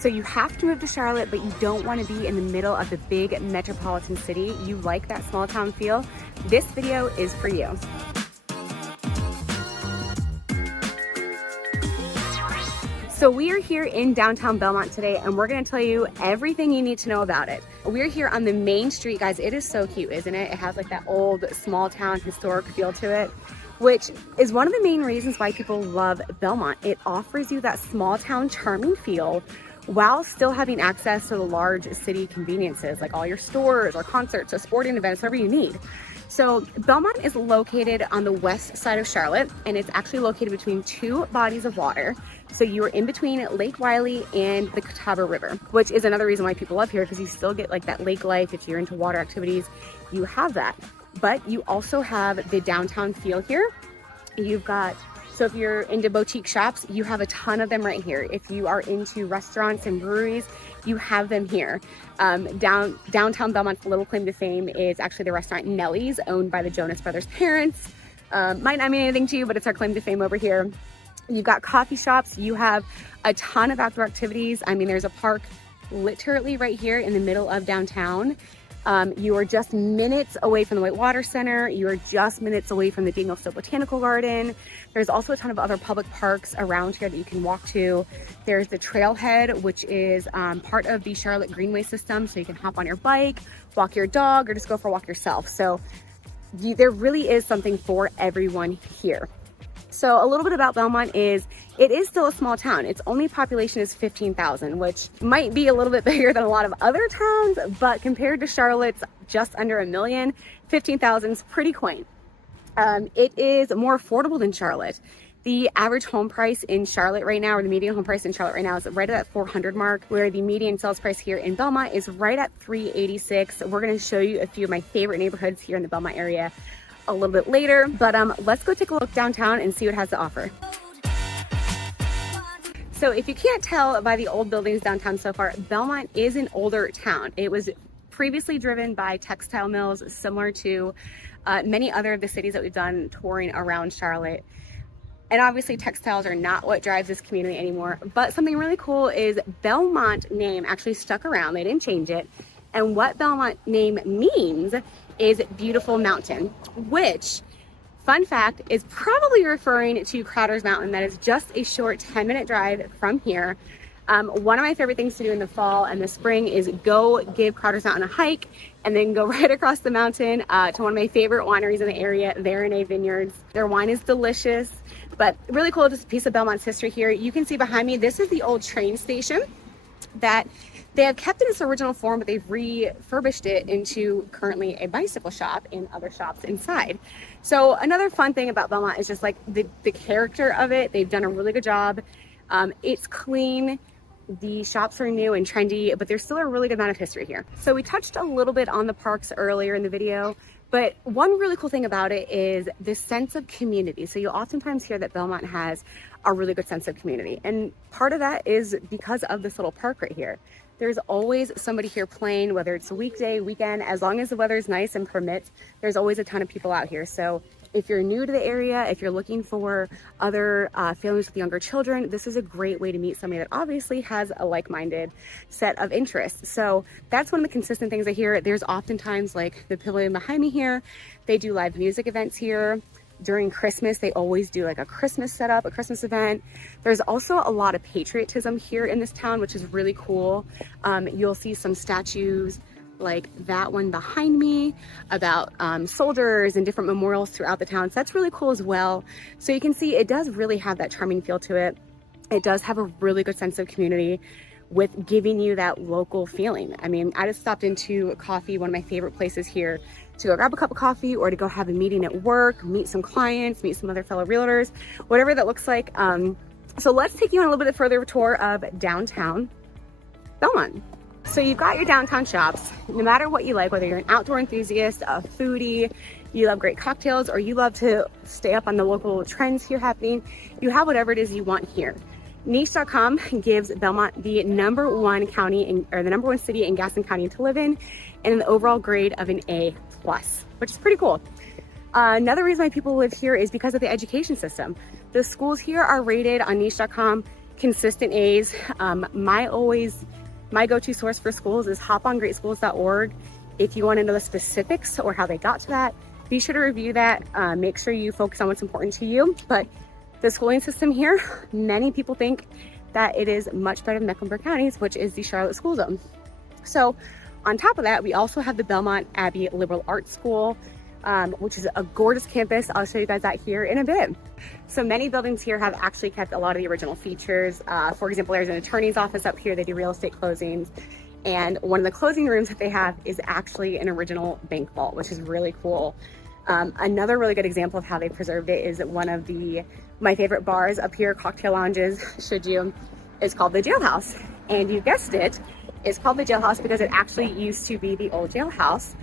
So you have to move to Charlotte, but you don't want to be in the middle of the big metropolitan city. You like that small town feel. This video is for you. So we are here in downtown Belmont today, and we're going to tell you everything you need to know about it. We're here on the main street, guys. It is so cute, isn't it? It has like that old small town historic feel to it, which is one of the main reasons why people love Belmont. It offers you that small town charming feel while still having access to the large city conveniences like all your stores or concerts or sporting events, whatever you need. So Belmont is located on the west side of Charlotte, and it's actually located between two bodies of water. So you are in between Lake Wylie and the Catawba River, which is another reason why people love here, because you still get like that lake life. If you're into water activities, you have that. But you also have the downtown feel here. You've got, so if you're into boutique shops, you have a ton of them right here. If you are into restaurants and breweries, you have them here. Downtown Belmont's little claim to fame is actually the restaurant Nellie's, owned by the Jonas Brothers' parents. Might not mean anything to you, but it's our claim to fame over here. You've got coffee shops. You have a ton of outdoor activities. I mean, there's a park literally right here in the middle of downtown. You are just minutes away from the Whitewater Center. You are just minutes away from the Daniel Stowe Botanical Garden. There's also a ton of other public parks around here that you can walk to. There's the Trailhead, which is part of the Charlotte Greenway system. So you can hop on your bike, walk your dog, or just go for a walk yourself. So there really is something for everyone here. So a little bit about Belmont is it is still a small town. Its only population is 15,000, which might be a little bit bigger than a lot of other towns, but compared to Charlotte's just under 1 million, 15,000 is pretty quaint. It is more affordable than Charlotte. The average home price in Charlotte right now, or the median home price in Charlotte right now, is right at that 400 mark, where the median sales price here in Belmont is right at 386. We're going to show you a few of my favorite neighborhoods here in the Belmont area a little bit later, but let's go take a look downtown and see what it has to offer. So if you can't tell by the old buildings downtown so far, Belmont is an older town. It was previously driven by textile mills, similar to many other of the cities that we've done touring around Charlotte. And obviously textiles are not what drives this community anymore, but something really cool is Belmont name actually stuck around. They didn't change it. And what Belmont name means is beautiful mountain, which, fun fact, is probably referring to Crowder's Mountain. That is just a short 10-minute drive from here. One of my favorite things to do in the fall and the spring is go give Crowder's Mountain a hike and then go right across the mountain to one of my favorite wineries in the area, Veronay Vineyards. Their wine is delicious, but really cool, just a piece of Belmont's history here. You can see behind me, this is the old train station that they have kept in its original form, but they've refurbished it into currently a bicycle shop and other shops inside. So another fun thing about Belmont is just like the character of it. They've done a really good job. It's clean. The shops are new and trendy, but there's still a really good amount of history here. So we touched a little bit on the parks earlier in the video, but one really cool thing about it is this sense of community. So you'll oftentimes hear that Belmont has a really good sense of community. And part of that is because of this little park right here. There's always somebody here playing, whether it's a weekday, weekend, as long as the weather's nice and permits, there's always a ton of people out here. So if you're new to the area, if you're looking for other families with younger children, this is a great way to meet somebody that obviously has a like-minded set of interests. So that's one of the consistent things I hear. There's oftentimes, like the pavilion behind me here, they do live music events here. During Christmas, they always do like a Christmas setup, a Christmas event. There's also a lot of patriotism here in this town, which is really cool. You'll see some statues like that one behind me about soldiers and different memorials throughout the town. So that's really cool as well. So you can see it does really have that charming feel to it. It does have a really good sense of community with giving you that local feeling. I mean, I just stopped into coffee, one of my favorite places here, to go grab a cup of coffee or to go have a meeting at work, meet some clients, meet some other fellow realtors, whatever that looks like. So let's take you on a little bit further tour of downtown Belmont. So you've got your downtown shops. No matter what you like, whether you're an outdoor enthusiast, a foodie, you love great cocktails, or you love to stay up on the local trends here happening, you have whatever it is you want here. Niche.com gives Belmont the #1 county or the #1 city in Gaston County to live in, and an overall grade of an A+, which is pretty cool. Another reason why people live here is because of the education system. The schools here are rated on Niche.com consistent A's. My go-to source for schools is hopongreatschools.org. If you want to know the specifics or how they got to that, be sure to review that. Make sure you focus on what's important to you. But the schooling system here, many people think that it is much better than Mecklenburg County's, which is the Charlotte School Zone. So on top of that, we also have the Belmont Abbey Liberal Arts School, which is a gorgeous campus. I'll show you guys that here in a bit. So many buildings here have actually kept a lot of the original features. For example, there's an attorney's office up here. They do real estate closings. And one of the closing rooms that they have is actually an original bank vault, which is really cool. Another really good example of how they preserved it is one of my favorite bars up here, cocktail lounges, is called the Jailhouse. And you guessed it, it's called the Jailhouse because it actually used to be the old jailhouse.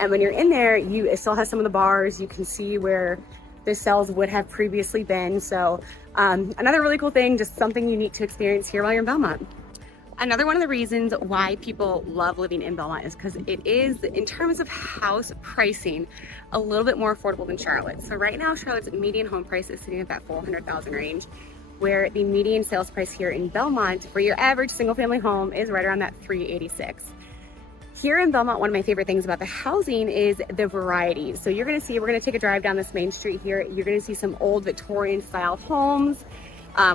And when you're in there, it still has some of the bars. You can see where the cells would have previously been. So another really cool thing, just something unique to experience here while you're in Belmont. Another one of the reasons why people love living in Belmont is because it is, in terms of house pricing, a little bit more affordable than Charlotte. So right now, Charlotte's median home price is sitting at that $400,000 range, where the median sales price here in Belmont for your average single family home is right around that $386,000. Here in Belmont, one of my favorite things about the housing is the variety. So we're gonna take a drive down this main street here. You're gonna see some old Victorian style homes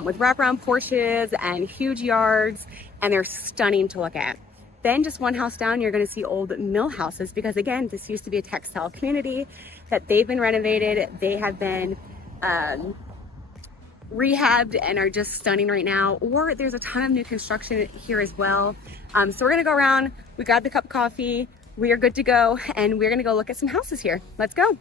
with wraparound porches and huge yards, and they're stunning to look at. Then just one house down, you're gonna see old mill houses, because again, this used to be a textile community that they've been renovated. They have been rehabbed and are just stunning right now. Or there's a ton of new construction here as well. So we're gonna go around, we grabbed a cup of coffee, we are good to go, and we're gonna go look at some houses here. Let's go.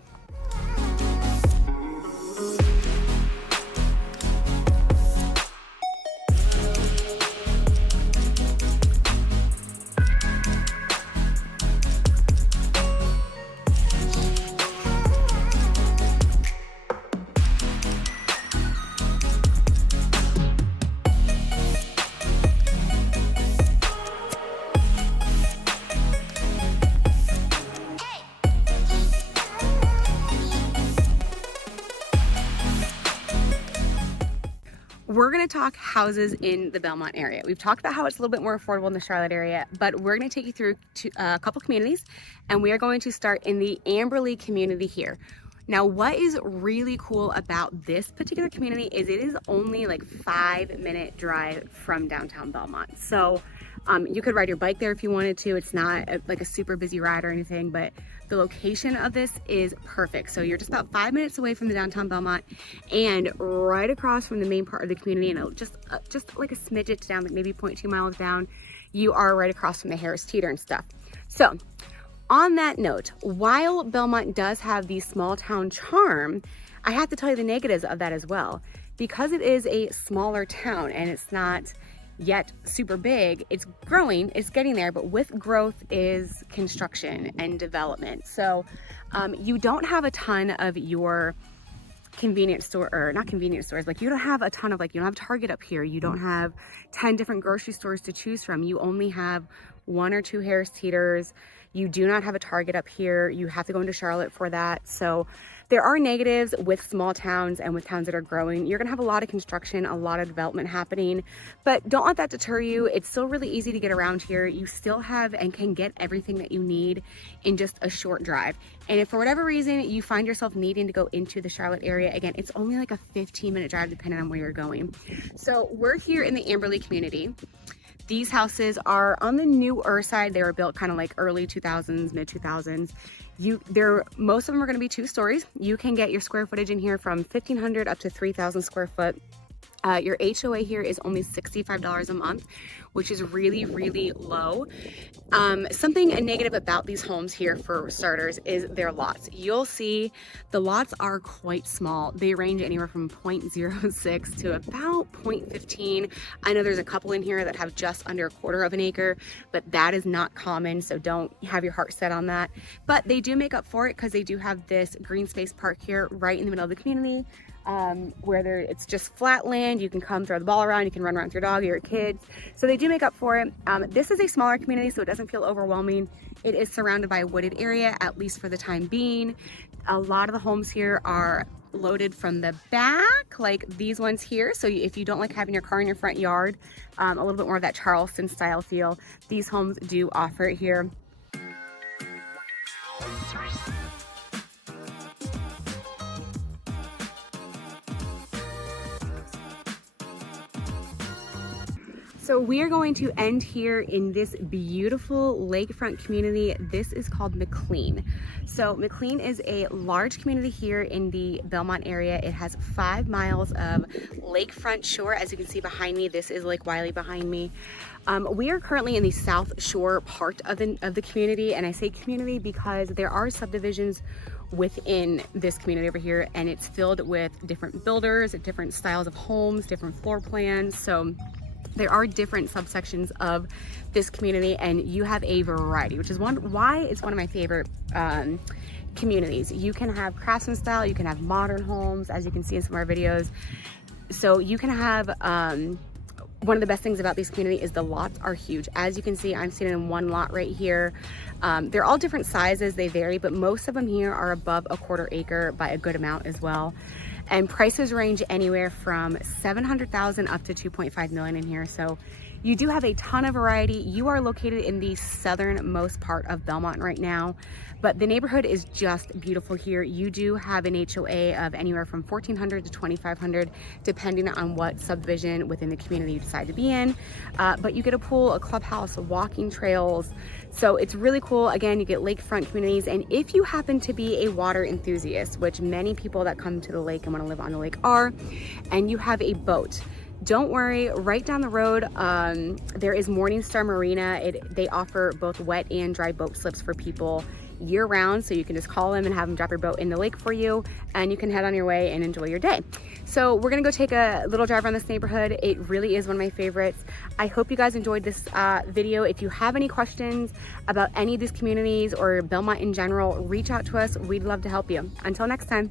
We're gonna talk houses in the Belmont area. We've talked about how it's a little bit more affordable in the Charlotte area, but we're gonna take you through a couple communities, and we are going to start in the Amberley community here. Now, what is really cool about this particular community is it is only like 5-minute drive from downtown Belmont. So you could ride your bike there if you wanted to. It's not like a super busy ride or anything, but the location of this is perfect. So you're just about 5 minutes away from the downtown Belmont and right across from the main part of the community, and just like a smidget down, like maybe 0.2 miles down, you are right across from the Harris Teeter and stuff. So on that note, while Belmont does have the small town charm, I have to tell you the negatives of that as well. Because it is a smaller town and it's not yet super big, it's growing, it's getting there, but with growth is construction and development. So you don't have a ton of your convenience store, or not convenience stores, like you don't have a ton of, like, you don't have Target up here, you don't have 10 different grocery stores to choose from, you only have 1 or 2 Harris Teeters. You do not have a Target up here. You have to go into Charlotte for that. So there are negatives with small towns and with towns that are growing. You're gonna have a lot of construction, a lot of development happening, but don't let that deter you. It's still really easy to get around here. You still have and can get everything that you need in just a short drive. And if for whatever reason you find yourself needing to go into the Charlotte area, again, it's only like a 15-minute drive depending on where you're going. So we're here in the Amberley community. These houses are on the newer side. They were built kind of like early 2000s, mid 2000s. Most of them are going to be 2 stories. You can get your square footage in here from 1,500 up to 3,000 square foot. Your HOA here is only $65 a month, which is really, really low. Something negative about these homes here, for starters, is their lots. You'll see the lots are quite small. They range anywhere from 0.06 to about 0.15. I know there's a couple in here that have just under 1/4 of an acre, but that is not common, so don't have your heart set on that. But they do make up for it because they do have this green space park here right in the middle of the community. Where it's just flat land. You can come throw the ball around, you can run around with your dog or your kids. So they do make up for it. This is a smaller community, so it doesn't feel overwhelming. It is surrounded by a wooded area, at least for the time being. A lot of the homes here are loaded from the back, like these ones here. So if you don't like having your car in your front yard, a little bit more of that Charleston style feel, these homes do offer it here. So we are going to end here in this beautiful lakefront community. This is called McLean. So McLean is a large community here in the Belmont area. It has 5 miles of lakefront shore. As you can see behind me, this is Lake Wiley behind me. We are currently in the South Shore part of the community, and I say community because there are subdivisions within this community over here, and it's filled with different builders, different styles of homes, different floor plans. So there are different subsections of this community, and you have a variety, which is why it's one of my favorite communities. You can have craftsman style, you can have modern homes, as you can see in some of our videos. So you can have one of the best things about this community is the lots are huge. As you can see, I'm sitting in one lot right here. They're all different sizes, they vary, but most of them here are above a 1/4 acre by a good amount as well. And prices range anywhere from $700,000 up to $2.5 million in here. So you do have a ton of variety. You are located in the southernmost part of Belmont right now, but the neighborhood is just beautiful here. You do have an HOA of anywhere from $1,400 to $2,500, depending on what subdivision within the community you decide to be in. But you get a pool, a clubhouse, walking trails. So it's really cool. Again, you get lakefront communities. And if you happen to be a water enthusiast, which many people that come to the lake and want to live on the lake are, and you have a boat, don't worry, right down the road, there is Morningstar Marina. They offer both wet and dry boat slips for people year round. So you can just call them and have them drop your boat in the lake for you, and you can head on your way and enjoy your day. So we're gonna go take a little drive around this neighborhood. It really is one of my favorites. I hope you guys enjoyed this video. If you have any questions about any of these communities or Belmont in general, reach out to us. We'd love to help you. Until next time.